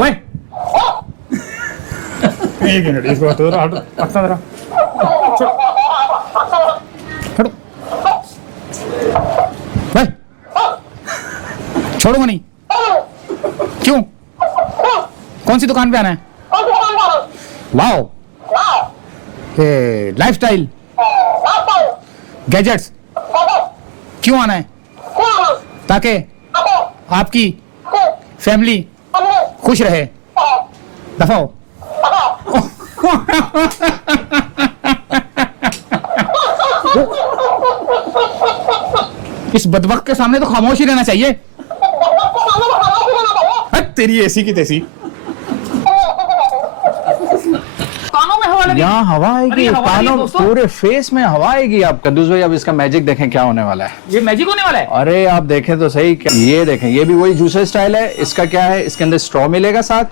ओए एक मिनट इसको तो अच्छा जरा हटो भाई छोड़ूंगा नहीं। क्यों? कौन सी दुकान पे आना है? वाओ लाइफस्टाइल गैजेट्स क्यों आना है? ताकि आपकी फैमिली खुश रहे। दफाओ। इस बदबक के सामने तो खामोश ही रहना चाहिए। तेरी ऐसी की तैसी। कानों में हवा लगी। यहाँ हवा आएगी, कानों पूरे फेस में हवा आएगी। आप कद्दूस भाई अब इसका मैजिक देखें क्या होने वाला है। ये मैजिक होने वाला है। अरे आप देखें तो सही, ये देखें, ये भी वही जूसर स्टाइल है। इसका क्या है, इसके अंदर स्ट्रॉ मिलेगा साथ,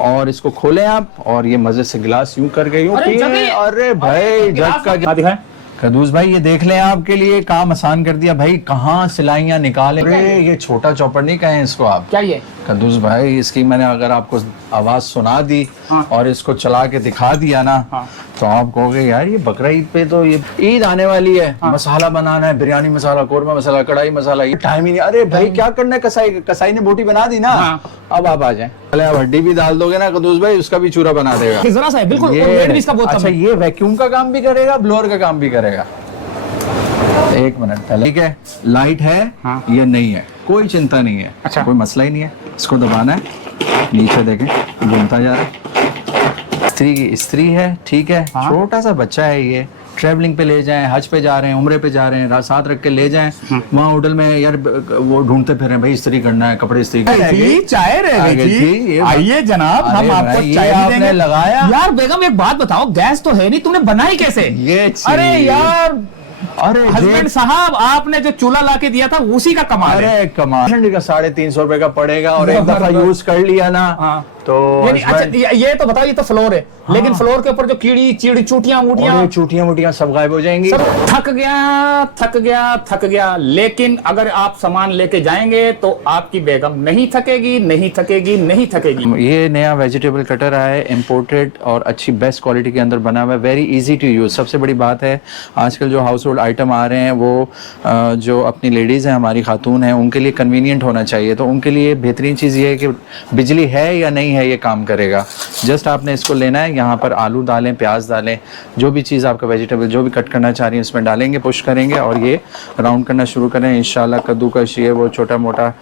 और इसको खोलें आप और ये मजे से गिलास यूं कर गई। अरे भाई जग का दिखाएं। कद्दूस भाई ये देख लें, आपके लिए काम आसान कर दिया भाई। कहाँ सिलाइयां निकाले। अरे ये छोटा चौपड़ नहीं कहें इसको आप। क्या ये कद्दूस भाई, इसकी मैंने अगर आपको आवाज सुना दी हाँ। और इसको चला के दिखा दिया ना हाँ। तो आप कहोगे यार ये बकरा ईद पे तो ये ईद आने वाली है। हाँ। मसाला बनाना है, बिरयानी मसाला, कोरमा मसाला, कढ़ाई मसाला, ये टाइम ही नहीं। अरे भाई क्या करना है, कसाई ने बोटी बना दी ना। हाँ। अब आप आ जाए, पहले आप हड्डी भी डाल दोगे ना कद्दूस भाई, उसका भी चूरा बना देगा। जरा सा है बिल्कुल। अच्छा ये वैक्यूम का काम भी करेगा, ब्लोअर का काम भी करेगा। एक मिनट पहले, ठीक है लाइट है। हाँ। ये नहीं है, कोई चिंता नहीं है। अच्छा। कोई मसला ही नहीं है। इसको दबाना है, नीचे देखें घूमता जा रहा है। स्त्री है, ठीक है। हाँ। छोटा सा बच्चा है ये, ट्रैवलिंग पे ले जाएं, हज पे जा रहे हैं, उम्रे पे जा रहे हैं, साथ रख के ले जाएं। वहाँ होटल में यार वो ढूंढते फिर रहे हैं भाई इस्त्री करना है, कपड़े इस्त्री चाय रह गई थी। आइए जनाब, हम आपको चाय आपने लगाया। यार बेगम एक बात बताओ, गैस तो है नहीं, तुमने बनाई कैसे ये? अरे यार, अरे हस्बैंड साहब आपने जो चूल्हा लाके दिया था उसी का कमाल है। अरे कमाल का 350 रुपए का पड़ेगा और एक दफा यूज कर लिया ना। हाँ। तो अच्छा ये तो बताओ, ये तो फ्लोर है। हाँ। लेकिन फ्लोर के ऊपर जो कीड़ी चीड़ी चूटियां मुटियां सब गायब हो जाएंगी। थक गया। लेकिन अगर आप सामान लेके जाएंगे तो आपकी बेगम नहीं थकेगी। ये नया वेजिटेबल कटर आया है, इम्पोर्टेड और अच्छी बेस्ट क्वालिटी के अंदर बना हुआ है, वेरी इजी टू यूज। सबसे बड़ी बात है आजकल जो हाउस होल्ड आइटम आ रहे हैं वो जो अपनी लेडीज हैं, हमारी खातून हैं, उनके लिए कन्वीनियंट होना चाहिए। तो उनके लिए बेहतरीन चीज़ ये है कि बिजली है या नहीं है ये काम करेगा। जस्ट आपने इसको लेना है, यहाँ पर आलू डालें, प्याज डालें, जो भी चीज़ आपका वेजिटेबल जो भी कट करना चाह रही है उसमें डालेंगे, पुश करेंगे और ये राउंड करना शुरू करें। इंशाल्लाह कद्दूकश ये वो छोटा मोटा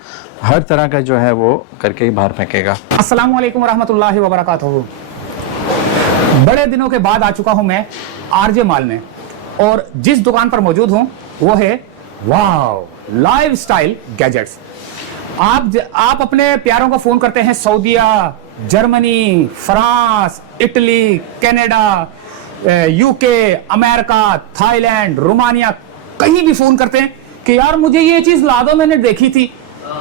हर तरह का जो है वो करके बाहर फेंकेगा। अस्सलाम वालेकुम रहमतुल्लाहि व बरकातहू। बड़े दिनों के बाद आ चुका हूँ मैं आरजे मॉल में, और जिस दुकान पर मौजूद हूँ वो है वाओ लाइफस्टाइल गैजेट्स। आप अपने प्यारों को फोन करते हैं सऊदीया, Germany, France, Italy, Canada, UK, America, Thailand, Romania, कहीं भी फोन करते हैं कि यार मुझे ये चीज ला दो, मैंने देखी थी।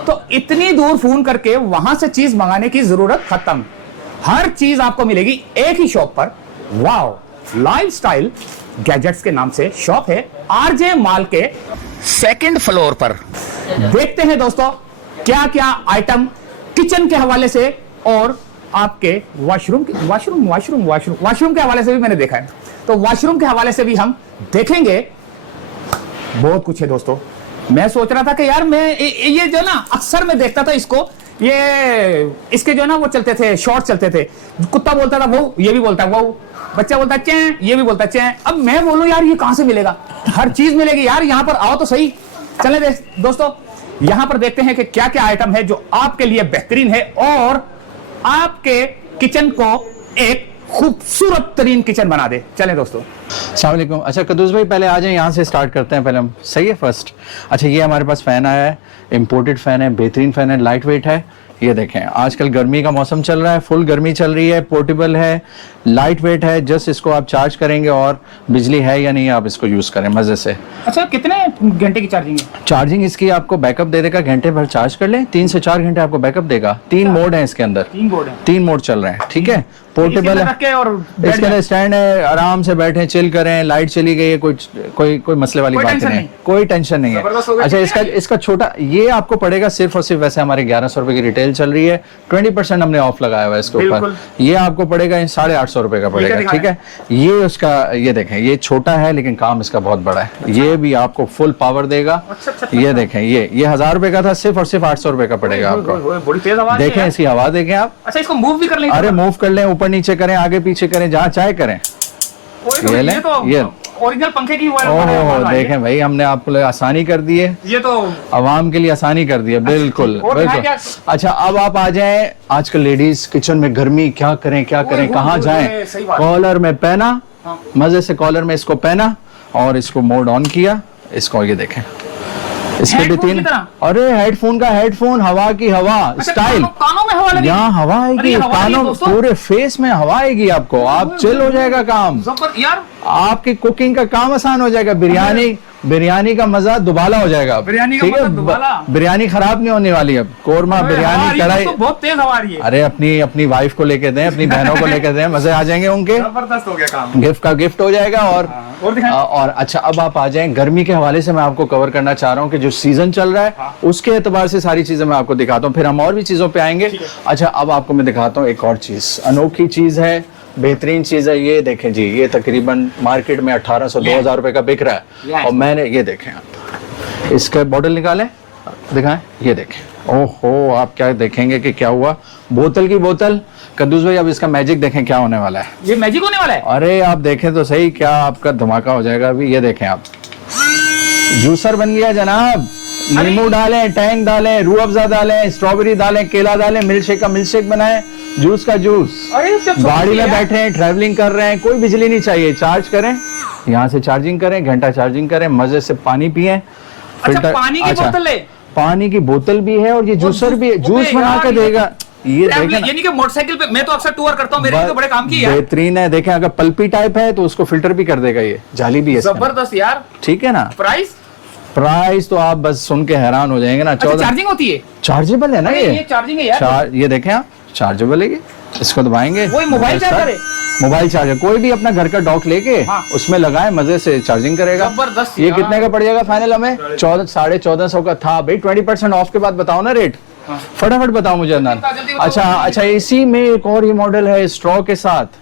तो इतनी दूर फोन करके वहां से चीज मंगाने की जरूरत खत्म। हर चीज आपको मिलेगी एक ही शॉप पर। वाओ लाइफस्टाइल गैजेट्स के नाम से शॉप है आरजे मॉल के 2nd फ्लोर पर। देखते हैं दोस्तों क्या क्या आइटम किचन के हवाले से और आपके वॉशरूम के हवाले से भी मैंने देखा है, तो वॉशरूम के हवाले से भी हम देखेंगे। बहुत कुछ है दोस्तों। मैं सोच रहा था कि यार मैं ये जो ना अक्सर मैं देखता था इसको, ये इसके जो ना वो चलते थे, शॉर्ट चलते थे। कुत्ता बोलता था वो, ये भी बोलता वो, बच्चा बोलता है चैं, ये भी बोलता है चैं। अब मैं बोलूं यार ये कहां से मिलेगा? हर चीज मिलेगी यार, यहां पर आओ तो सही। चले दोस्तों यहां पर देखते हैं कि क्या क्या आइटम है जो आपके लिए बेहतरीन है और आपके किचन को एक खूबसूरत तरीन किचन बना दे। चलें दोस्तों। अस्सलाम वालेकुम। अच्छा कद्दूस भाई पहले आ जाए, यहाँ से स्टार्ट करते हैं पहले हम, सही है फर्स्ट। अच्छा ये हमारे पास फैन आया है, इम्पोर्टेड फैन है, बेहतरीन फैन है, लाइट वेट है। ये देखें आजकल गर्मी का मौसम चल रहा है, फुल गर्मी चल रही है, पोर्टेबल है, लाइट वेट है। जस्ट इसको आप चार्ज करेंगे और बिजली है या नहीं आप इसको यूज करें मजे से। अच्छा कितने घंटे की चार्जिंग है? चार्जिंग इसकी आपको बैकअप दे देगा, घंटे भर चार्ज कर लें 3 से 4 घंटे आपको बैकअप देगा। 3 मोड है इसके अंदर, 3 मोड चल रहे हैं, ठीक है। पोर्टेबल है, इसके अंदर स्टैंड है, आराम से बैठे चिल करें। लाइट चली गई है, कोई मसले वाली बात नहीं, कोई टेंशन नहीं है। अच्छा इसका छोटा ये आपको पड़ेगा सिर्फ और सिर्फ, वैसे हमारे 1100 रुपए की रिटेल चल रही है, 20% हमने ऑफ लगाया हुआ है इसके ऊपर, ये आपको पड़ेगा 850 रुपए का पड़ेगा, ठीक है। ये उसका, ये देखें, ये छोटा है लेकिन काम इसका बहुत बड़ा है, ये भी आपको फुल पावर देगा। ये देखें, ये 1000 रुपए का था, सिर्फ और सिर्फ 800 रुपए का पड़ेगा आपको। बड़ी तेज आवाज देखें इसकी हवा देखें आप। अच्छा, इसको मूव भी कर लेंगे? अरे मूव कर लें, ऊपर नीचे करें, आगे पीछे करें, जहाँ चाहे करें। ये लें, ये ओरिजिनल पंखे की ओह देखें भाई, हमने आपको आसानी कर दी है, ये तो आवाम के लिए आसानी कर दी है, बिल्कुल बिल्कुल। अच्छा, अब आप आ जाएं, आजकल लेडीज किचन में गर्मी, क्या करें क्या करें, कहाँ जाएं, कॉलर में पहना, मजे से कॉलर में इसको पहना और इसको मोड ऑन किया, इसको ये देखें, इसके भी 3, अरे हेडफोन का हेडफोन, हवा की हवा, स्टाइल, कानों में हवा लगी, यहाँ हवा आएगी, कानों, पूरे फेस में हवा आएगी आपको, आप चिल हो जाएगा काम यार, आपकी कुकिंग का काम आसान हो जाएगा, बिरयानी का मजा दुबाला हो जाएगा, ठीक है, बिरयानी खराब नहीं होने वाली अब, कोरमा बिरयानी कढ़ाई, तो बहुत तेज हवा आ रही है। अरे अपनी वाइफ को लेके दें, अपनी बहनों को लेके दें, मजे आ जाएंगे उनके, जबरदस्त हो गया काम, गिफ्ट का गिफ्ट हो जाएगा। और अच्छा, अब आप आ जाएं, गर्मी के हवाले से मैं आपको कवर करना चाह रहा हूँ कि जो सीजन चल रहा है उसके एतबार से सारी चीजें मैं आपको दिखाता हूँ, फिर हम और भी चीजों पे आएंगे। अच्छा, अब आपको मैं दिखाता हूँ एक और चीज, अनोखी चीज है, बेहतरीन चीज है, ये देखें जी, ये तकरीबन मार्केट में 1800-2000 रुपए का बिक रहा है, और मैंने, ये देखें आप, इसका बॉटल निकालें, दिखाएं, ये देखें, ओहो, आप क्या देखेंगे कि क्या हुआ, बोतल की बोतल। कद्दूस भाई, अब इसका मैजिक देखें क्या होने वाला है, ये मैजिक होने वाला है, अरे आप देखें तो सही, क्या आपका धमाका हो जाएगा अभी, ये देखें आप, जूसर बन गया जनाब, नींबू डालें, टैंग डालें, रूह अफ़ज़ा डालें, स्ट्रॉबेरी डालें, केला डालें, मिल्क शेक का मिल्क शेक बनाएं, जूस का जूस। गाड़ी में बैठे हैं, ट्रैवलिंग कर रहे हैं, कोई बिजली नहीं चाहिए, चार्ज करें, यहाँ से चार्जिंग करें, घंटा चार्जिंग करें, मजे से पानी पिए, फिल्टर, पानी की बोतल है, पानी की बोतल भी है, और ये जूसर भी है, जूस बना के देगा। ये देखें, यानी कि मोटरसाइकिल पे मैं तो अक्सर टूर करता हूँ, मेरे तो बड़े काम की है, बेहतरीन है। देखें, अगर पल्पी टाइप है तो उसको फिल्टर भी कर देगा, ये जाली भी है, जबरदस्त यार, ठीक है ना। प्राइस तो आप बस सुन के हैरान हो जाएंगे ना। 14 चार्जिंग होती है, चार्जेबल है ना, ये चार्जिंग है यार, ये देखें आप, चार्जेबल है, इसको दबाएंगे, वही मोबाइल चार्जर है, मोबाइल चार्जर, कोई भी अपना घर का डॉक लेके उसमें लगाए, मजे से चार्जिंग करेगा। जबरदस्त। ये कितने का पड़ जाएगा फाइनल हमें? 1400-1450 का था भाई, 20% ऑफ के बाद बताओ ना रेट, फटाफट बताओ मुझे अदनान। अच्छा, इसी में एक और ये मॉडल है स्ट्रॉ के साथ,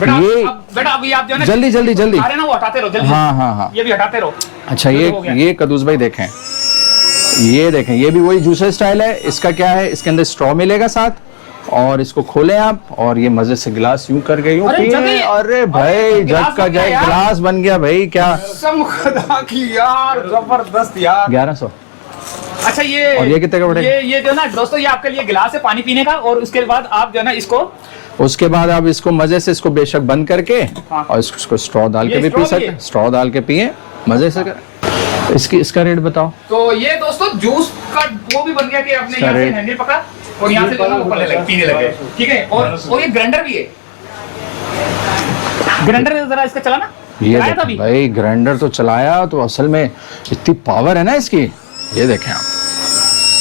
ये बेटा अभी आप जो है ना, जल्दी आ रहे ना, वो हटाते रहो जल्दी, हाँ, ये भी हटाते रहो। अच्छा, ये कद्दूस भाई देखें, ये देखें, ये भी वही जूसर स्टाइल है। इसका क्या है, इसके अंदर स्ट्रॉ मिलेगा साथ, और इसको खोलें आप, और ये मजे से गिलास यूं करके यूं पिए। अरे भाई, जग का जग गिलास बन गया भाई, क्या खुदा की यार, जबरदस्त यार, 1100। अच्छा, ये और ये कितने का पड़ेगा? ये जो ना दोस्तों, ये आपके लिए गिलास है पानी पीने का, और उसके बाद आप जो है ना उसके बाद आप इसको मजे से, इसको बेशक बंद करके, और इसको स्ट्रॉ डाल के भी पी सकते, स्ट्रॉ डाल के पिए मजे से। इसका रेट बताओ। तो ये दोस्तों जूस का वो भी बन गया कि आपने यहाँ से हैंडल पकड़ा और यहाँ से पीने लगे, ठीक है। और ये ग्राइंडर भी है, ग्राइंडर जरा इसका चला ना, ये भाई ग्राइंडर तो चलाया, तो असल में इतनी पावर है ना इसकी, ये देखें आप,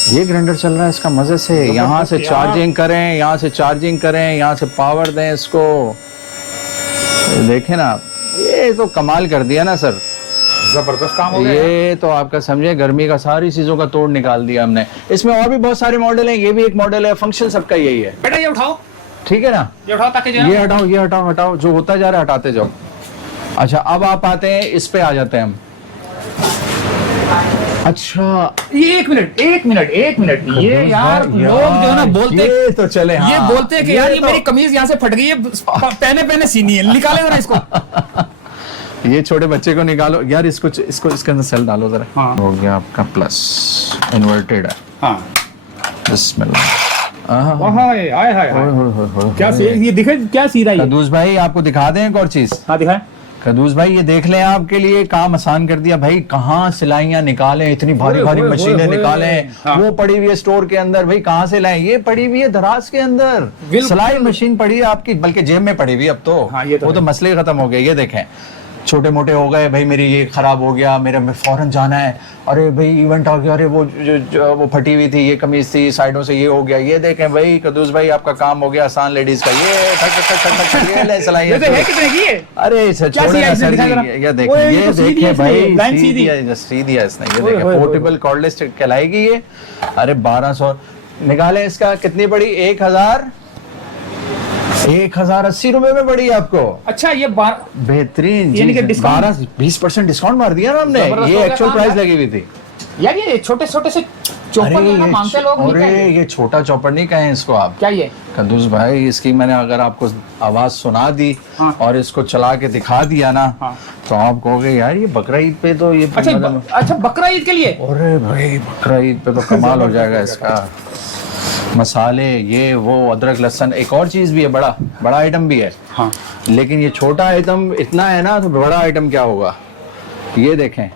ये ग्राइंडर चल रहा है इसका मजे से, यहाँ से चार्जिंग करें, यहाँ से चार्जिंग करें, यहाँ से पावर दें इसको, देखें ना आप, ये तो कमाल कर दिया ना सर, जबरदस्त काम हो गया। ये तो आपका समझे, गर्मी का सारी चीजों का तोड़ निकाल दिया हमने। इसमें और भी बहुत सारे मॉडल हैं, ये भी एक मॉडल है, फंक्शन सबका यही है। बेटा ये उठाओ, ठीक है ना, ये उठाओ ताकि ये हटाओ, जो होता जा रहा है हटाते जाओ। अच्छा, अब आप आते हैं, इस पे आ जाते हैं हम। अच्छा, ये एक मिनट, ये यार लोग जो है ना बोलते, ये तो चले, हाँ, ये बोलते हैं कि यार ये मेरी कमीज यहाँ से फट गई है, पहने सीनी है, निकाले जरा इसको। ये छोटे बच्चे को निकालो यार, इसको इसके अंदर सेल डालो जरा। हाँ। हो गया आपका प्लस, इन्वर्टेड है। हाँ। बिस्मिल्लाह। क्या ये दिखे, क्या सी रहा है? कद्दूस भाई आपको दिखा दें एक और चीज। हाँ दिखाएं। कद्दूस भाई ये देख लें, आपके लिए काम आसान कर दिया भाई। कहाँ सिलाइयाँ निकालें, इतनी भारी भारी मशीनें निकालें, वो पड़ी हुई है स्टोर के अंदर, भाई कहाँ से लाएं? ये पड़ी हुई है दराज के अंदर, सिलाई मशीन पड़ी है आपकी, बल्कि जेब में पड़ी हुई अब तो। वो तो मसले खत्म हो गए। ये देखें, छोटे मोटे हो गए भाई, मेरी ये खराब हो गया, मेरा मैं फौरन जाना है, अरे भाई इवेंट आ गया, अरे वो फटी हुई थी, ये कमीज थी साइडों से ये हो गया, ये देखें भाई कदूस भाई आपका काम हो गया आसान लेडीज का, ये ठक ठक ठक ठक ठक ये ले चलाइए। ये तो है कितने की है? अरे सर छोड़े ना सर जी, ये देखें, ये देखें भाई सीधी है इसने, ये देखें पोर्टेबल कॉर्डलेस कहलाएगी ये। अरे 1200 निकालें, इसका कितनी पड़ी? 1080 रुपए में पड़ी आपको। अच्छा ये बेहतरीन यानी कि डिस्काउंट 20% डिस्काउंट मार दिया ना हमने, ये एक्चुअल प्राइस लगी हुई थी यार। ये छोटे छोटे से चॉपर लेना मांगते लोग। अरे ये छोटा चॉपर नहीं कहें इसको आप, क्या ये कद्दूस भाई, इसकी मैंने अगर आपको आवाज सुना दी और इसको चला के दिखा दिया ना तो आप कहोगे यार ये बकरा ईद पे तो ये अच्छा बकरा ईद के लिए। अरे भाई बकरा ईद पे तो कमाल हो जाएगा इसका। मसाले ये वो अदरक लहसुन, एक और चीज भी है, बड़ा आइटम भी है। हाँ लेकिन ये छोटा आइटम इतना है ना, तो बड़ा आइटम क्या होगा? ये देखें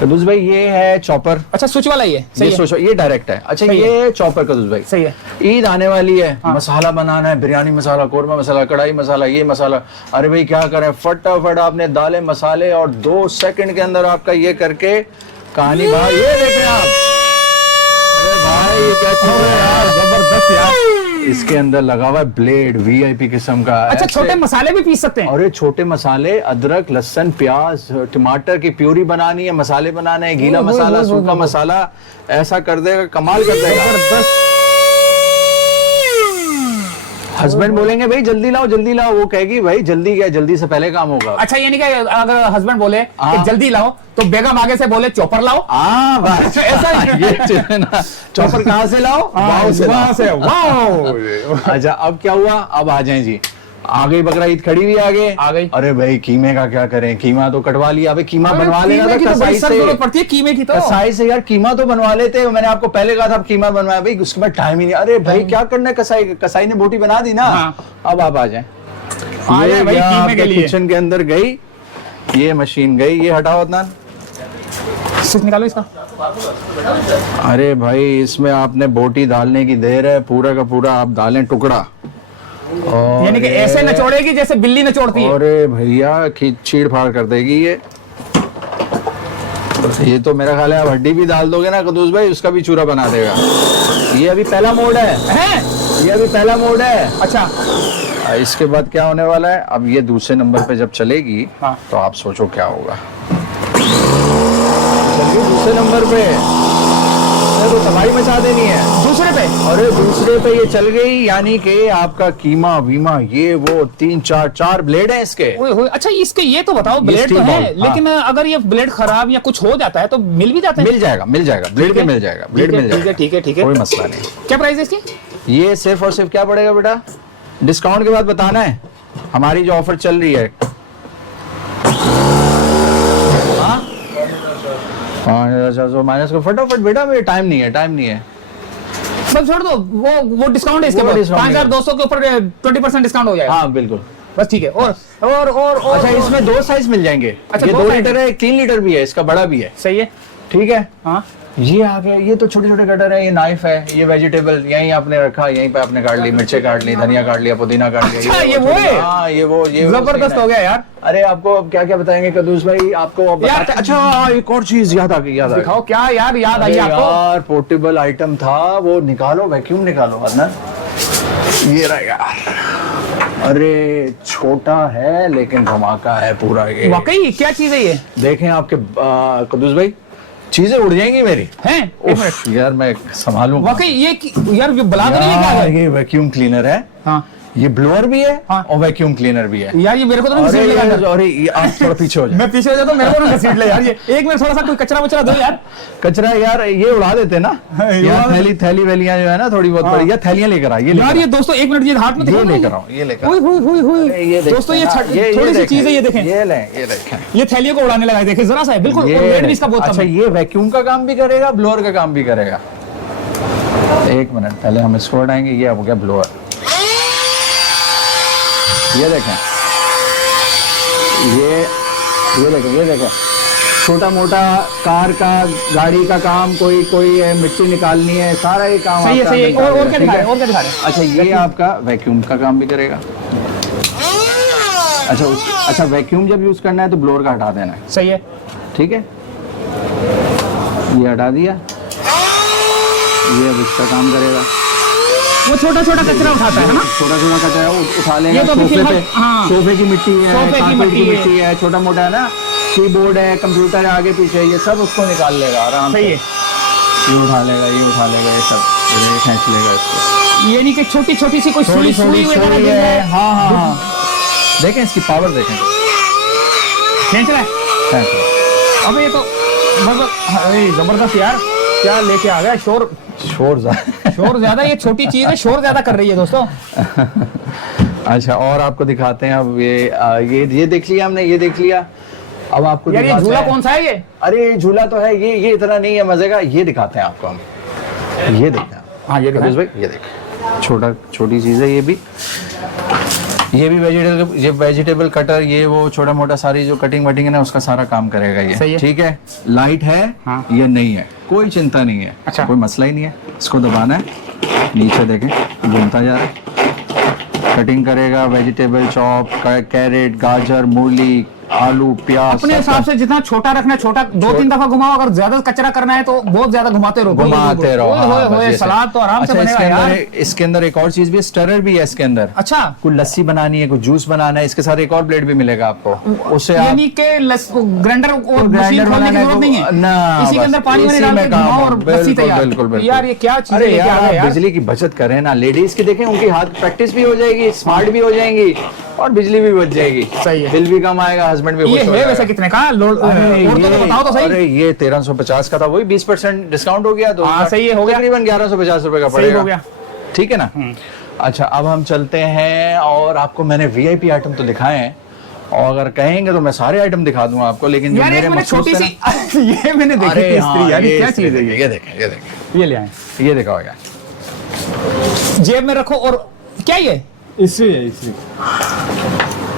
कद्दूस भाई, ये है चॉपर। अच्छा स्विच वाला ये सही है। ये डायरेक्ट है। अच्छा ये चॉपर कद्दूस भाई सही है। ईद आने वाली है, मसाला बनाना है, बिरयानी मसाला, कोरमा मसाला, कढ़ाई मसाला, ये मसाला। अरे भाई क्या करें, फटाफट आपने दालें मसाले और 2 सेकंड के अंदर आपका ये करके कहानी भाई। ये देखें आप, अरे भाई ये क्या चीज है यार, जबरदस्त यार। इसके अंदर लगा हुआ है ब्लेड, वीआईपी किस्म का। अच्छा छोटे मसाले भी पीस सकते हैं? और ये छोटे मसाले, अदरक लहसुन प्याज टमाटर की प्यूरी बनानी है, मसाले बनाने हैं, गीला मसाला सूखा मसाला, ऐसा कर देगा, कमाल कर देगा। जबरदस्त। हस्बैंड बोलेंगे भाई जल्दी लाओ, वो कहेगी भाई जल्दी क्या, जल्दी से पहले काम होगा। अच्छा ये नहीं कि अगर हस्बैंड बोले कि जल्दी लाओ तो बेगम आगे से बोले चॉपर लाओ। ऐसा ये ना, चॉपर कहाँ से लाओ? वहां से। वाह अच्छा अब क्या हुआ, अब आ जाएं जी, आ गई बकरा ईद खड़ी हुई, आ गई। अरे भाई कीमे का क्या करें, कीमा तो कटवा लिया, अबे कीमा बनवा लेना था कसाई से। जरूरत पड़ती है कीमे की तो कसाई से यार, कीमा तो बनवा लेते। मैंने आपको पहले कहा था कीमा बनवाया, भाई उसके बाद टाइम ही नहीं। अरे भाई क्या करना है, कसाई ने बोटी बना दी ना। अब आप आ जाए किचन के अंदर गई ये मशीन, गई ये हटाओ अदनान, निकालो इसका। अरे भाई इसमें आपने बोटी डालने की देर है, पूरा का पूरा आप डालें टुकड़ा, यानी कि ऐसे नचोड़ेगी जैसे बिल्ली नचोड़ती है। अरे भैया चीड़ फाड़ कर देगी ये तो मेरा ख्याल है आप हड्डी भी डाल दोगे ना कद्दूस भाई, उसका भी चूरा बना देगा। ये अभी पहला मोड है? ये अभी पहला मोड है। अच्छा इसके बाद क्या होने वाला है, अब ये दूसरे नंबर पे जब चलेगी तो आप सोचो क्या होगा। दूसरे नंबर पे तो तबाही मचा देनी है। दूसरे पे? अरे दूसरे पे ये चल गई, यानी कि आपका कीमा वीमा ये वो 3-4 ब्लेड है इसके। अच्छा इसके ये तो बताओ, ब्लेड तो है लेकिन अगर ये ब्लेड खराब या कुछ हो जाता है तो मिल भी जाता है? मिल जाएगा ब्लेड भी मिल जाएगा, ब्लेड मिल जाएगा। ठीक है कोई मसला नहीं। क्या प्राइस है इसकी? ये सिर्फ और सिर्फ क्या पड़ेगा बेटा, डिस्काउंट के बाद बताना है, हमारी जो ऑफर चल रही है। माइनस को फटाफट बेटा, मेरे टाइम नहीं है। बस छोड़ दो, वो डिस्काउंट है इसके ऊपर, 5200 के ऊपर 20% डिस्काउंट हो जाएगा। हाँ बिल्कुल, बस ठीक है। और अच्छा इसमें 2 साइज मिल जाएंगे। अच्छा ये 2 लीटर है, 1 3 लीटर भी है, इसका बड़ा भी है। सही है, ठीक है। हाँ ये आ गया, ये तो छोटे छोटे कटर है, ये नाइफ है, ये वेजिटेबल यहीं आपने रखा, यहीं पे आपने काट ली, मिर्चे काट ली, धनिया काट लिया, पुदीना काट लिया। अच्छा ये वो है? हाँ ये वो जबरदस्त हो गया यार। अरे आपको अब क्या क्या बताएंगे कद्दूस भाई, आपको अब बताते। अच्छा एक और चीज याद आ गई, दिखाओ क्या यार, याद आई आपको? यार पोर्टेबल आइटम था वो, निकालो वैक्यूम निकालो अदनान, ये रहेगा। अरे छोटा है लेकिन धमाका है पूरा ये। वाकई क्या चीज है ये? देखें आपके कद्दूस भाई, चीजें उड़ जाएंगी मेरी हैं। यार मैं संभालूं। वाकई ये यार ये बला तो नहीं क्या है? ये वैक्यूम क्लीनर है। हाँ ये ब्लोअर भी है और वैक्यूम क्लीनर भी है। यार ये मेरे को तो नहीं सीट लगा। अरे ये आप थोड़ा पीछे हो जाओ। मैं पीछे हो जाता हूं, मेरे को ना सीट ले यार। ये एक मिनट थोड़ा सा कोई कचरा वचरा दो यार। कचरा यार ये उड़ा देते ना यार, थैली वैलियां जो है ना थोड़ी बहुत बड़ी, यार थैलियां लेकर आ। ये यार ये दोस्तों एक मिनट, ये हाथ में ये लेकर आओ, ये लेकर। दोस्तों ये थोड़ी सी चीज है, ये देखें, ये देखें, ये थैलियों को उड़ाने लगा, देखें जरा सा है बिल्कुल। वेट भी इसका बहुत कम है। अच्छा ये वैक्यूम का काम भी करेगा, ब्लोअर का काम भी करेगा। एक मिनट पहले हम इसको हटाएंगे, ये हो गया ब्लोअर। ये देखें, ये देखें छोटा मोटा कार का, गाड़ी का काम, कोई मिट्टी निकालनी है, सारा ये काम सही है। और क्या दिखा रहे हैं? अच्छा ये आपका वैक्यूम का काम भी करेगा। अच्छा वैक्यूम जब यूज करना है तो ब्लोअर का हटा देना है, सही है। ठीक है, ये हटा दिया, ये अब इसका काम करेगा। वो छोटा छोटा कचरा उठाता है ना, छोटा छोटा कचरा उठा लेगा। ये तो सोफे फिलहाल- पे, हाँ। सोफे की मिट्टी है, सोफे की कारपेट की मिट्टी मिट्टी है, छोटा मोटा है ना, कीबोर्ड है, कंप्यूटर है आगे पीछे, ये सब उसको निकाल लेगा आराम सही से। है। ये उठा लेगा, ये उठा लेगा, ये सब ये खींच लेगा इसको। ये नहीं कि छोटी छोटी सी कोई सुई सुई वगैरह सुई जो है, है, हाँ हाँ हाँ, देखें इसकी पावर देखें, खींच रहा है। खींच रहा अबे ये तो अरे जबरदस्त यार, क्या लेके आ गया, शोर है। शोर ज्यादा, ये छोटी चीज है, शोर ज्यादा कर रही है दोस्तों। अच्छा, और आपको दिखाते हैं अब ये देख लिया हमने, ये देख लिया। अब आपको यार ये दिखाते झूला हैं। कौन सा है ये? अरे झूला तो है, ये इतना नहीं है मजे का। ये दिखाते हैं आपको हम, ये देखते हैं। हाँ ये कदूस भाई ये देख, छोटी चीज है ये भी वेजिटेबल कटर, ये वो छोटा मोटा सारी जो कटिंग वटिंग है ना, उसका सारा काम करेगा सही ये, है। ठीक है। लाइट है हाँ। या नहीं है, कोई चिंता नहीं है, अच्छा। कोई मसला ही नहीं है। इसको दबाना है, नीचे देखें घूमता जा रहा है, कटिंग करेगा, वेजिटेबल चॉप, कैरेट, गाजर, मूली, आलू, प्याज, अपने हिसाब से जितना छोटा रखना है छोटा, 2-3 दफा घुमाओ। अगर ज्यादा कचरा करना है तो बहुत ज्यादा घुमाते रहो, घुमाते रहो। ओए होए होए, सलाद तो आराम से बनेगा यार। इसके अंदर एक और चीज भी, स्टरर भी है इसके अंदर। अच्छा, कोई लस्सी बनानी है, कोई जूस बनाना है, इसके साथ एक और ब्लेड भी मिलेगा आपको, उससे आप यानी कि ग्राइंडर और मशीन ग्राइंडर खोलने की बनाने जरूरत को- नहीं है ना, इसी के बस अंदर पानी वानी इसी डाल में के काम घुमाओ है। और लस्सी बिल्कुल, तैयार। बिल्कुल। यार ये क्या चीज अरे है यार, यार। बिजली की बचत करें ना, लेडीज की देखें, उनकी हाथ प्रैक्टिस भी हो जाएगी, स्मार्ट भी हो जाएंगी और बिजली भी बच जाएगी। सही है। बिल भी कम आएगा, हस्बैंड भी ये खुश हो है जाएगा। वैसे कितने का? अरे और तो बताओ तो सही। अरे ये 1350 का था, वही 20% डिस्काउंट हो गया तो हाँ, सही है, हो गया। तकरीबन 1150 रुपए का सही पड़ेगा। हो गया। ठीक है ना। अच्छा, अब हम चलते हैं और आपको मैंने वीआईपी आइटम तो दिखाए हैं, और अगर कहेंगे तो मैं सारे आइटम दिखा दूंगा आपको, लेकिन जो यार एक मेरे मैंने मखसूस छोटी थे ना- सी ये मैंने देखी अरे थी हाँ, इस्त्री यार, ये क्या इस्त्री चीज है देखिए, ये देखें ये ले आए, ये देखा होगा। जेब में रखो। और क्या ये इसी है इसी।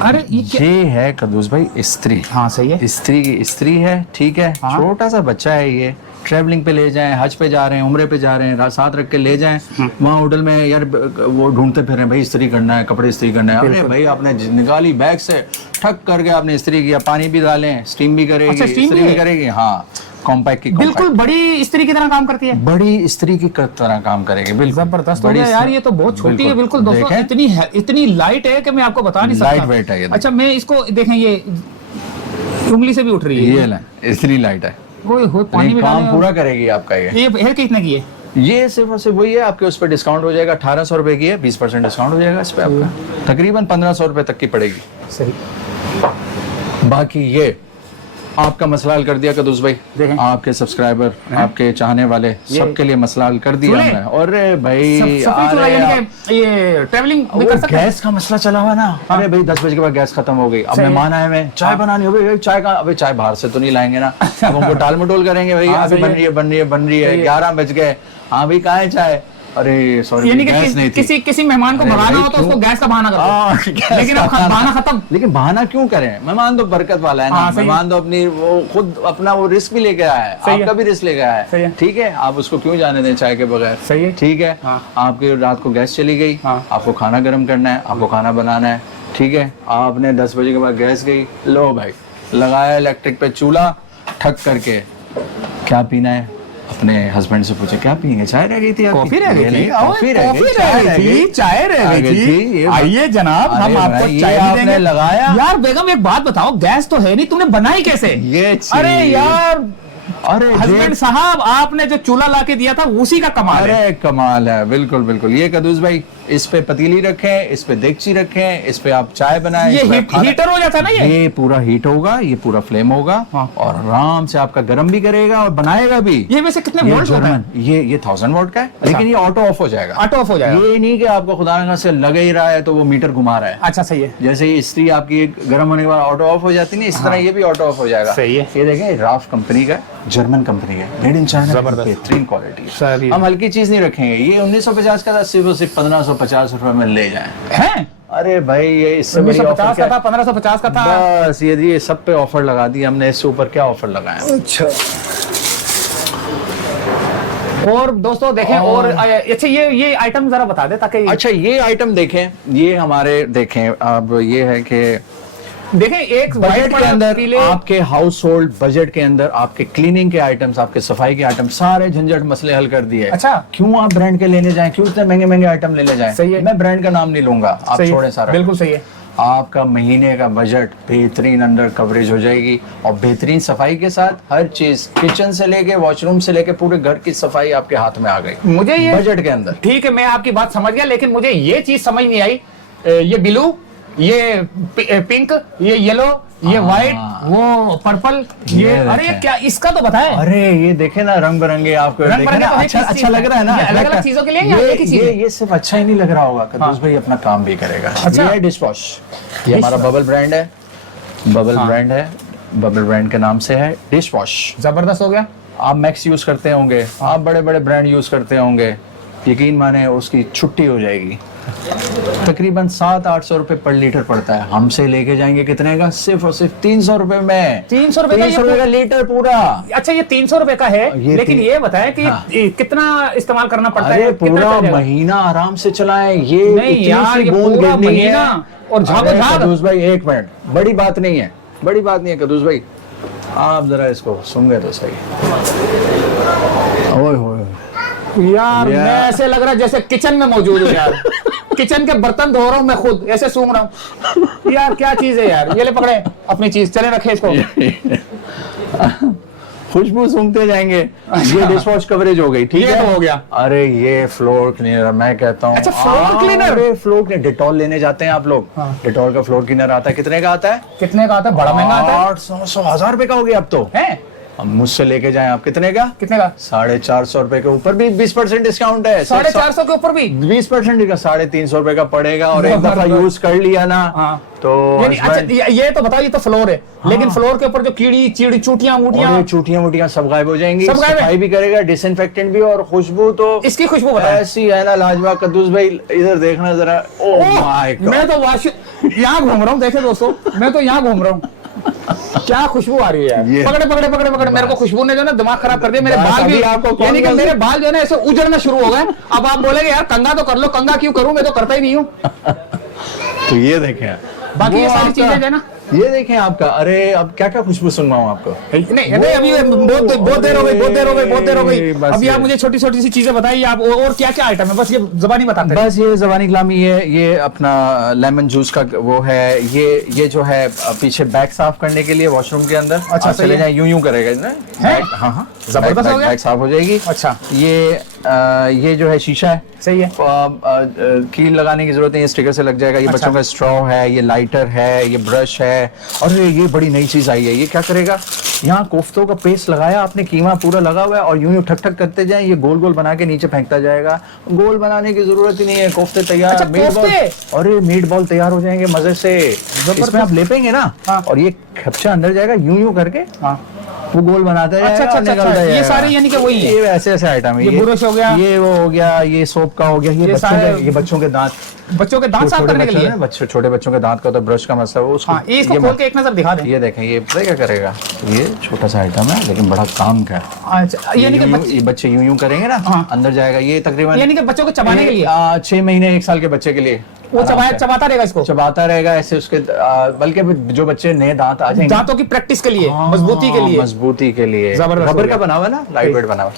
अरे ये क्या? ये है कदूस भाई इस्त्री। हाँ सही है। इस्त्री की इस्त्री है, ठीक है। हाँ। छोटा सा बच्चा है ये, ट्रैवलिंग पे ले जाएं, हज पे जा रहे हैं, उम्रे पे जा रहे हैं, साथ रख के ले जाएं। वहाँ होटल में यार वो ढूंढते फिर रहे हैं, भाई इस्त्री करना है, कपड़े इस्त्री करना है। अरे भाई आपने निकाली बैग से, ठक करके आपने इस्त्री किया, पानी भी डालें, स्टीम भी करेगी, अच्छा, स्टीम इस्त्री भी भी है? करेगी। हाँ, कॉम्पैक्ट की बिल्कुल बड़ी इस्त्री की तरह काम करती है। बड़ी इस्त्री की तरह काम करेगी, बिल्कुल जबरदस्त हो बड़ी गया यार, इस्त्री- ये तो बहुत छोटी है बिल्कुल दोस्तों। देखें? इतनी लाइट है कि मैं आपको बता नहीं सकता। लाइट वेट है ये, अच्छा, मैं इसको देखें, ये उंगली से भी उठ रही है। ये लें, इस्त्री लाइट है, ओए होए, पानी में काम डालें। पूरा करेगी आपका ये। ये है कितने की है? ये सिर्फ और सिर्फ वही है, आपके उस पर डिस्काउंट हो जाएगा, 1800 रुपए की है, 20% डिस्काउंट हो जाएगा इस पे आपका, तकरीबन 1500 रुपए तक की पड़ेगी। सही। बाकी ये आपका मसला हल कर दिया कदूस भाई, देखें। आपके सब्सक्राइबर, आपके चाहने वाले सबके लिए मसला हल कर दिया चूल्हे? हमने। अरे भाई, सफेद चूल्हा, अरे यानी कि ये ट्रैवलिंग भी कर वो सकते हैं। गैस का मसला चला हुआ ना। अरे भाई 10 बजे के बाद गैस खत्म हो गई, अब सही है। मेहमान आए हुए, चाय बनानी हो गई, चाय का, अबे चाय बाहर से तो नहीं लाएंगे ना, अब उनको टाल मटोल करेंगे, भाई हाँ, अभी सही बन है। रही है बन रही है बन रही है, सही है। 11 बज गए, हाँ भाई कहाँ है चाय, अरे सॉरी यानी गैस नहीं कि थी। किसी मेहमान को अरे भगाना भाई, हो तो उसको क्यों? गैस का बहाना हाँ, कर गैस दो। लेकिन अब का बहाना खत्म। लेकिन बहाना क्यों करें, मेहमान तो बरकत वाला है ना। हाँ, सही है। मेहमान तो अपनी वो खुद अपना वो रिस्क भी लेके आया है, सही है। आपका भी रिस्क लेके आया सही है, है। ठीक है। आप उसको क्यों जाने दें चाय के बगैर, सही है। ठीक है। हाँ। आपके रात को गैस चली गई, हाँ। आपको खाना गर्म करना है, आपको खाना बनाना है, ठीक है। आपने 10 बजे के बाद गैस गई, लो भाई लगाया इलेक्ट्रिक पे चूल्हा, ठक करके क्या पीना है, अपने हस्बैंड से पूछे क्या पियेंगे, चाय रह गई थी आपकी? कॉफी रह ये गई थी, नहीं, कॉफी रह गई, चाय रह गई, चाय रह गई थी। ये आइए जनाब, हम अरे आपको भाई, चाय ये भी आपने देंगे। लगाया। यार बेगम एक बात बताओ, गैस तो है नहीं, तुमने बनाई कैसे? ये चीज। अरे यार, अरे हस्बैंड साहब, आपने जो चूल्हा ला के दिया था उसी का कमाल है। अरे कमाल है, बिल्कुल बिल्कुल। ये कदूस भाई, इस पे पतीली रखें, इस पे देगची रखें, इस पे आप चाय बनाएं, ये इस पे आप खाना- हीटर हो जाता है ना ये पूरा हीट होगा, ये पूरा फ्लेम होगा, हाँ। और आराम से आपका गर्म भी करेगा और बनाएगा भी। ये वैसे कितने ये वोल्ट होता है? जर्मन, ये 1000 वोल्ट का है, लेकिन ये ऑटो ऑफ हो जाएगा। ऑटो ऑफ हो जाएगा। ये नहीं कि आपको खुदा न खास्ता से लगे ही रहा है तो वो मीटर घुमा रहा है। अच्छा सही है। जैसे ये इस्त्री आपकी गर्म होने के बाद ऑटो ऑफ हो जाती है, इस तरह ये भी ऑटो ऑफ हो जाएगा। सही है। ये देखें, राफ कंपनी का, जर्मन कंपनी का, मेड इन चाइना, जबरदस्त। बेहतरीन क्वालिटी सही है। हम हल्की चीज नहीं रखेंगे। ये 1950 का था, सिर्फ और सिर्फ 1550 रुपए में ले जाएं। हैं? अरे भाई, ये इससे बड़ी 1950 ऑफर का क्या? था, 1550 का था। बस ये सब पे ऑफर लगा दी हमने, इससे ऊपर क्या ऑफर लगाया। अच्छा। और दोस्तों देखें, और अच्छा ये आइटम जरा बता दे ताकि अच्छा, ये आइटम देखें, ये हमारे देखें अब ये है कि देखें एक बजट white के पड़ा अंदर पीले, आपके हाउस होल्ड बजट के अंदर आपके क्लीनिंग के आइटम्स, आपके सफाई के आइटम, सारे झंझट मसले हल कर दिए। अच्छा। क्यों आप ब्रांड के लेने जाएं, क्यों इतने महंगे महंगे आइटम लेने जाएं? सही है। मैं ब्रांड का नाम नहीं लूंगा, आप सही है, छोड़ें सारा। बिल्कुल सही है। आपका महीने का बजट बेहतरीन अंडर कवरेज हो जाएगी और बेहतरीन सफाई के साथ हर चीज, किचन से लेके वॉशरूम से लेके पूरे घर की सफाई आपके हाथ में आ गई मुझे ये बजट के अंदर। ठीक है, मैं आपकी बात समझ गया, लेकिन मुझे ये चीज समझ नहीं आई, ये ब्लू, ये पिंक, ये येलो, ये व्हाइट, वो पर्पल, ये अरे ये क्या, इसका तो बताएं। अरे ये देखे ना रंग बिरंगे, आपको रंग देखे बिरंगे ना, तो है, अच्छा किस अच्छा चीज़ लग रहा है ना, ये अलग-अलग चीजों के लिए या एक ही चीज़ है? ये सिर्फ अच्छा ही नहीं लग रहा होगा, कद्दूस भाई अपना काम भी करेगा। अच्छा। ये है डिश वॉश, ये हमारा बबल ब्रांड है, बबल ब्रांड है, बबल ब्रांड के नाम से है डिश वॉश। जबरदस्त हो गया। आप मैक्स यूज करते होंगे, आप बड़े बड़े ब्रांड यूज करते होंगे, यकीन माने उसकी छुट्टी हो जाएगी। तकरीबन 700-800 रुपए पर लीटर पड़ता है, हमसे लेके जाएंगे कितने का? सिर्फ और सिर्फ 300 रुपए में। 300 रुपए का, 300 रुपए का लीटर पूरा। अच्छा ये 300 रुपए का है, ये लेकिन ये बताएं कि हाँ। कितना इस्तेमाल करना पड़ता अरे है, कितना पूरा चलेगा? महीना आराम से चलाएं। ये नहीं इतनी यार, सी ये बूंद पूरा गिरनी है। महीना और झागो अरे झाग। कद्दूस भाई एक मिनट, बड़ी बात नहीं है, बड़ी बात नहीं है कद्दूस भाई, आप जरा इसको सुन गए तो सही। ओए होए यार मैं ऐसे लग रहा है जैसे किचन में मौजूद हूँ यार। किचन के बर्तन धो रहा हूँ मैं खुद, ऐसे सूंघ रहा हूँ यार। क्या चीज है यार, ये ले पकड़े अपनी चीज, चले रखे इसको। खुशबू सूंघते जाएंगे। ये डिश वॉश कवरेज हो गई, ठीक ये है, तो हो गया। अरे ये फ्लोर क्लीनर मैं कहता हूँ। अच्छा, फ्लोर क्लीनर? अरे फ्लोर क्लीनर, डिटॉल लेने जाते हैं आप लोग, डिटॉल का फ्लोर क्लीनर आता है, कितने का आता है? कितने का आता है? बड़ा महंगा आता है 800 1000 रुपए का हो गया अब तो। हैं? अब मुझसे लेके जाएं आप, कितने का? कितने का? 450 रुपए के ऊपर भी 20% डिस्काउंट है। 450 के ऊपर भी 20% का 350 रुपए का पड़ेगा, और एक दफा जबरदस्त। यूज कर लिया ना हाँ। तो यानी अच्छा ये तो बताओ, ये तो फ्लोर है, लेकिन फ्लोर के ऊपर जो कीड़ी चीड़ी चूटियां वूटियां, चूटियां वूटियां सब गायब हो जाएंगी, सब गायब है। सफाई भी करेगा, डिसइंफेक्टेंट भी, और खुशबू तो इसकी खुशबू बताएं। ऐसी है ना लाजवाब। कद्दूस भाई इधर देखना जरा, ओह माय गॉड, मैं तो यहाँ घूम रहा हूँ, देखे दोस्तों, मैं तो यहाँ घूम रहा हूँ। क्या खुशबू आ रही है यार। ये- पकड़े पकड़े पकड़े पकड़े, मेरे को खुशबू ने जो ना दिमाग खराब कर दिया। मेरे बस बाल अभी भी, आपको कौन यानी कि कौन मेरे सी- बाल जो है ना ऐसे उजड़ना शुरू हो गए। अब आप बोलेंगे यार कंघा तो कर लो, कंघा क्यों करूं, मैं तो करता ही नहीं हूँ। तो ये देखें, बाकी ये वो सारी आपका- चीजें जो है ना, ये देखें आपका। अरे अब क्या क्या खुशबू सुनवाऊं आपको? नहीं नहीं अभी बहुत देर हो गई, बहुत देर हो गई। बस अभी ये- आप मुझे छोटी छोटी सी चीजें बताइए आप, और क्या क्या आइटम है, बस ये जबानी बताते हैं। बस ये जबानी कलामी है, ये अपना लेमन जूस का वो है, ये जो है पीछे बैग साफ करने के लिए वॉशरूम के अंदर। अच्छा, आप सही चले है। जाए, यूं करेगा ना है? बैग, हाँ जबरदस्त हो गया। बैग साफ हो जाएगी। अच्छा। ये जो है शीशा है, सही है। कील लगाने की जरूरत नहीं है, स्टिकर से लग जाएगा। ये अच्छा। बच्चों का स्ट्रॉ है, ये लाइटर है, ये ब्रश है, और ये बड़ी नई चीज आई है। ये क्या करेगा, यहाँ कोफ्तों का पेस्ट लगाया आपने, कीमा पूरा लगा हुआ है, और यूं यूं ठक ठक करते जाए, ये गोल गोल बना के नीचे फेंकता जाएगा। गोल बनाने की जरूरत ही नहीं है, कोफ्ते तैयार। अच्छा, मीट बॉल, कोफ्ते? और ये मीट बॉल तैयार हो जाएंगे मजे से। इसमें आप लेपेंगे ना, हाँ। और ये खपचा अंदर जाएगा, यूं यूं करके हाँ। वो गोल बनाता है। अच्छा, ये सारे यानी कि वही है। ये ऐसे ऐसे आइटम है। ये ब्रश हो गया, ये वो हो गया, ये सोप का हो गया, ये बच्चों के दांत, बच्चों के दांत साफ करने के लिए। छोटे बच्चों के दांत का तो ब्रश का मसला है उसको। हाँ, ये इसको खोल के एक नजर दिखा दें। ये देखें, ये पता क्या करेगा, ये छोटा सा आइटम है लेकिन बड़ा काम का है। अच्छा, यानी कि ये बच्चे यूं यूं करेंगे ना, हाँ। अंदर जाएगा। ये तकरीबन यानी कि बच्चों को चबाने के लिए 6 महीने 1 साल के बच्चे के लिए वो चबाता रहेगा इसको, चबाता रहेगा ऐसे उसके। बल्कि जो बच्चे नए दांत आ जाएंगे, दांतों की प्रैक्टिस के लिए, मजबूती के लिए। मजबूती के लिए जबरदस्त हो रबर गया। का बना हुआ ना, लाइट वेट बना हुआ।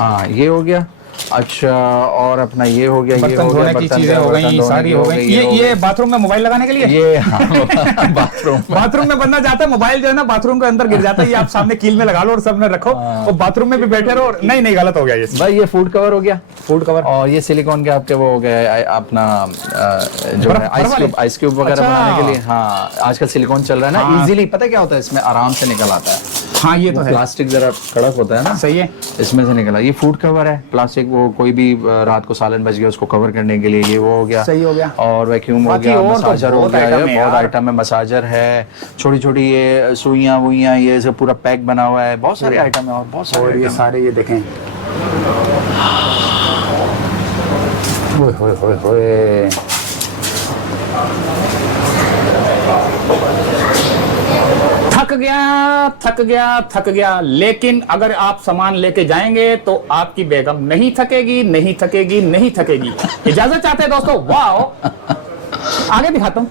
हाँ, ये हो गया। अच्छा, और अपना ये हो गया, ये बर्तन हो गया, धोने की बर्तन चीजें हो बर्तन गई, धोने सारी की हो गई। ये बाथरूम में मोबाइल लगाने के लिए, ये हाँ, बाथरूम बाथरूम में बंदा जाता है, मोबाइल जो है ना बाथरूम के अंदर गिर जाता है। ये आप सामने कील में लगा लो और सब में रखो, और बाथरूम में भी बैठे रहो। नहीं गलत हो गया ये। भाई, ये फूड कवर हो गया, फूड कवर। और ये सिलिकॉन के आपके वो हो गए अपना जो है आइस क्यूब वगैरह अच्छा। बनाने के लिए। हाँ, आजकल सिलिकॉन चल रहा है ना, हाँ। इजीली पता क्या होता है, इसमें आराम से निकल आता है। हाँ, ये तो है, प्लास्टिक जरा कड़क होता है ना, सही है। इसमें से निकला। ये फूड कवर है, प्लास्टिक, वो कोई भी रात को सालन बच गया उसको कवर करने के लिए, ये वो हो गया, सही हो गया। और वैक्यूम हो बाकी गया, और तो मसाजर हो बहुत गया, आइटम है बहुत यार। आइटम है। मसाजर है, छोटी छोटी ये सुइयां वुइयां, ये सब पूरा पैक बना हुआ है। बहुत सारे आइटम है, और बहुत सारे और ये आइटम है। सारे ये देखें, ओए होए होए होए। थक गया। लेकिन अगर आप सामान लेके जाएंगे तो आपकी बेगम नहीं थकेगी। इजाजत चाहते हैं दोस्तों? वाओ, आगे दिखाता हूं।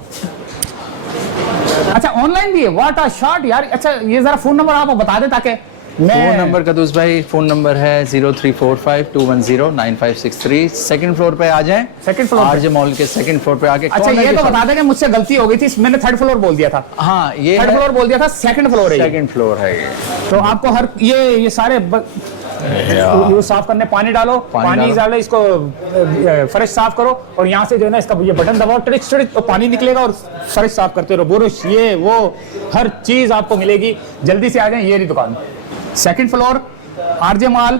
अच्छा ऑनलाइन भी है, व्हाट अ शॉट यार। अच्छा ये जरा फोन नंबर आप बता दें ताकि मैं फोन नंबर कदूस भाई, फोन नंबर है 0345-210-9563। सेकंड फ्लोर पे आ जाएं, Second floor पे। आरजे मॉल के सेकंड फ्लोर पे आके अच्छा corner ये के तो साथ- बता दें कि मुझसे गलती हो गई थी, मैंने थर्ड फ्लोर बोल दिया था। हाँ ये थर्ड फ्लोर बोल दिया था, सेकंड फ्लोर है ये। सेकंड फ्लोर है ये। तो आपको हर ये सारे ये साफ करने पानी डालो, पानी डालो। डालो, इसको फर्श साफ करो और यहाँ से जो है ना इसका ये बटन दबाओ, ट्रिक ट्रिक तो पानी निकलेगा और फर्श साफ करते रहो। बुरुश ये वो हर चीज आपको मिलेगी। जल्दी से आ जाएं, ये रही दुकान, सेकंड फ्लोर, आरजे मॉल।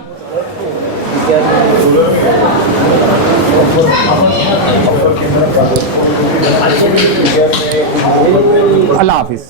अल्लाह हाफिज।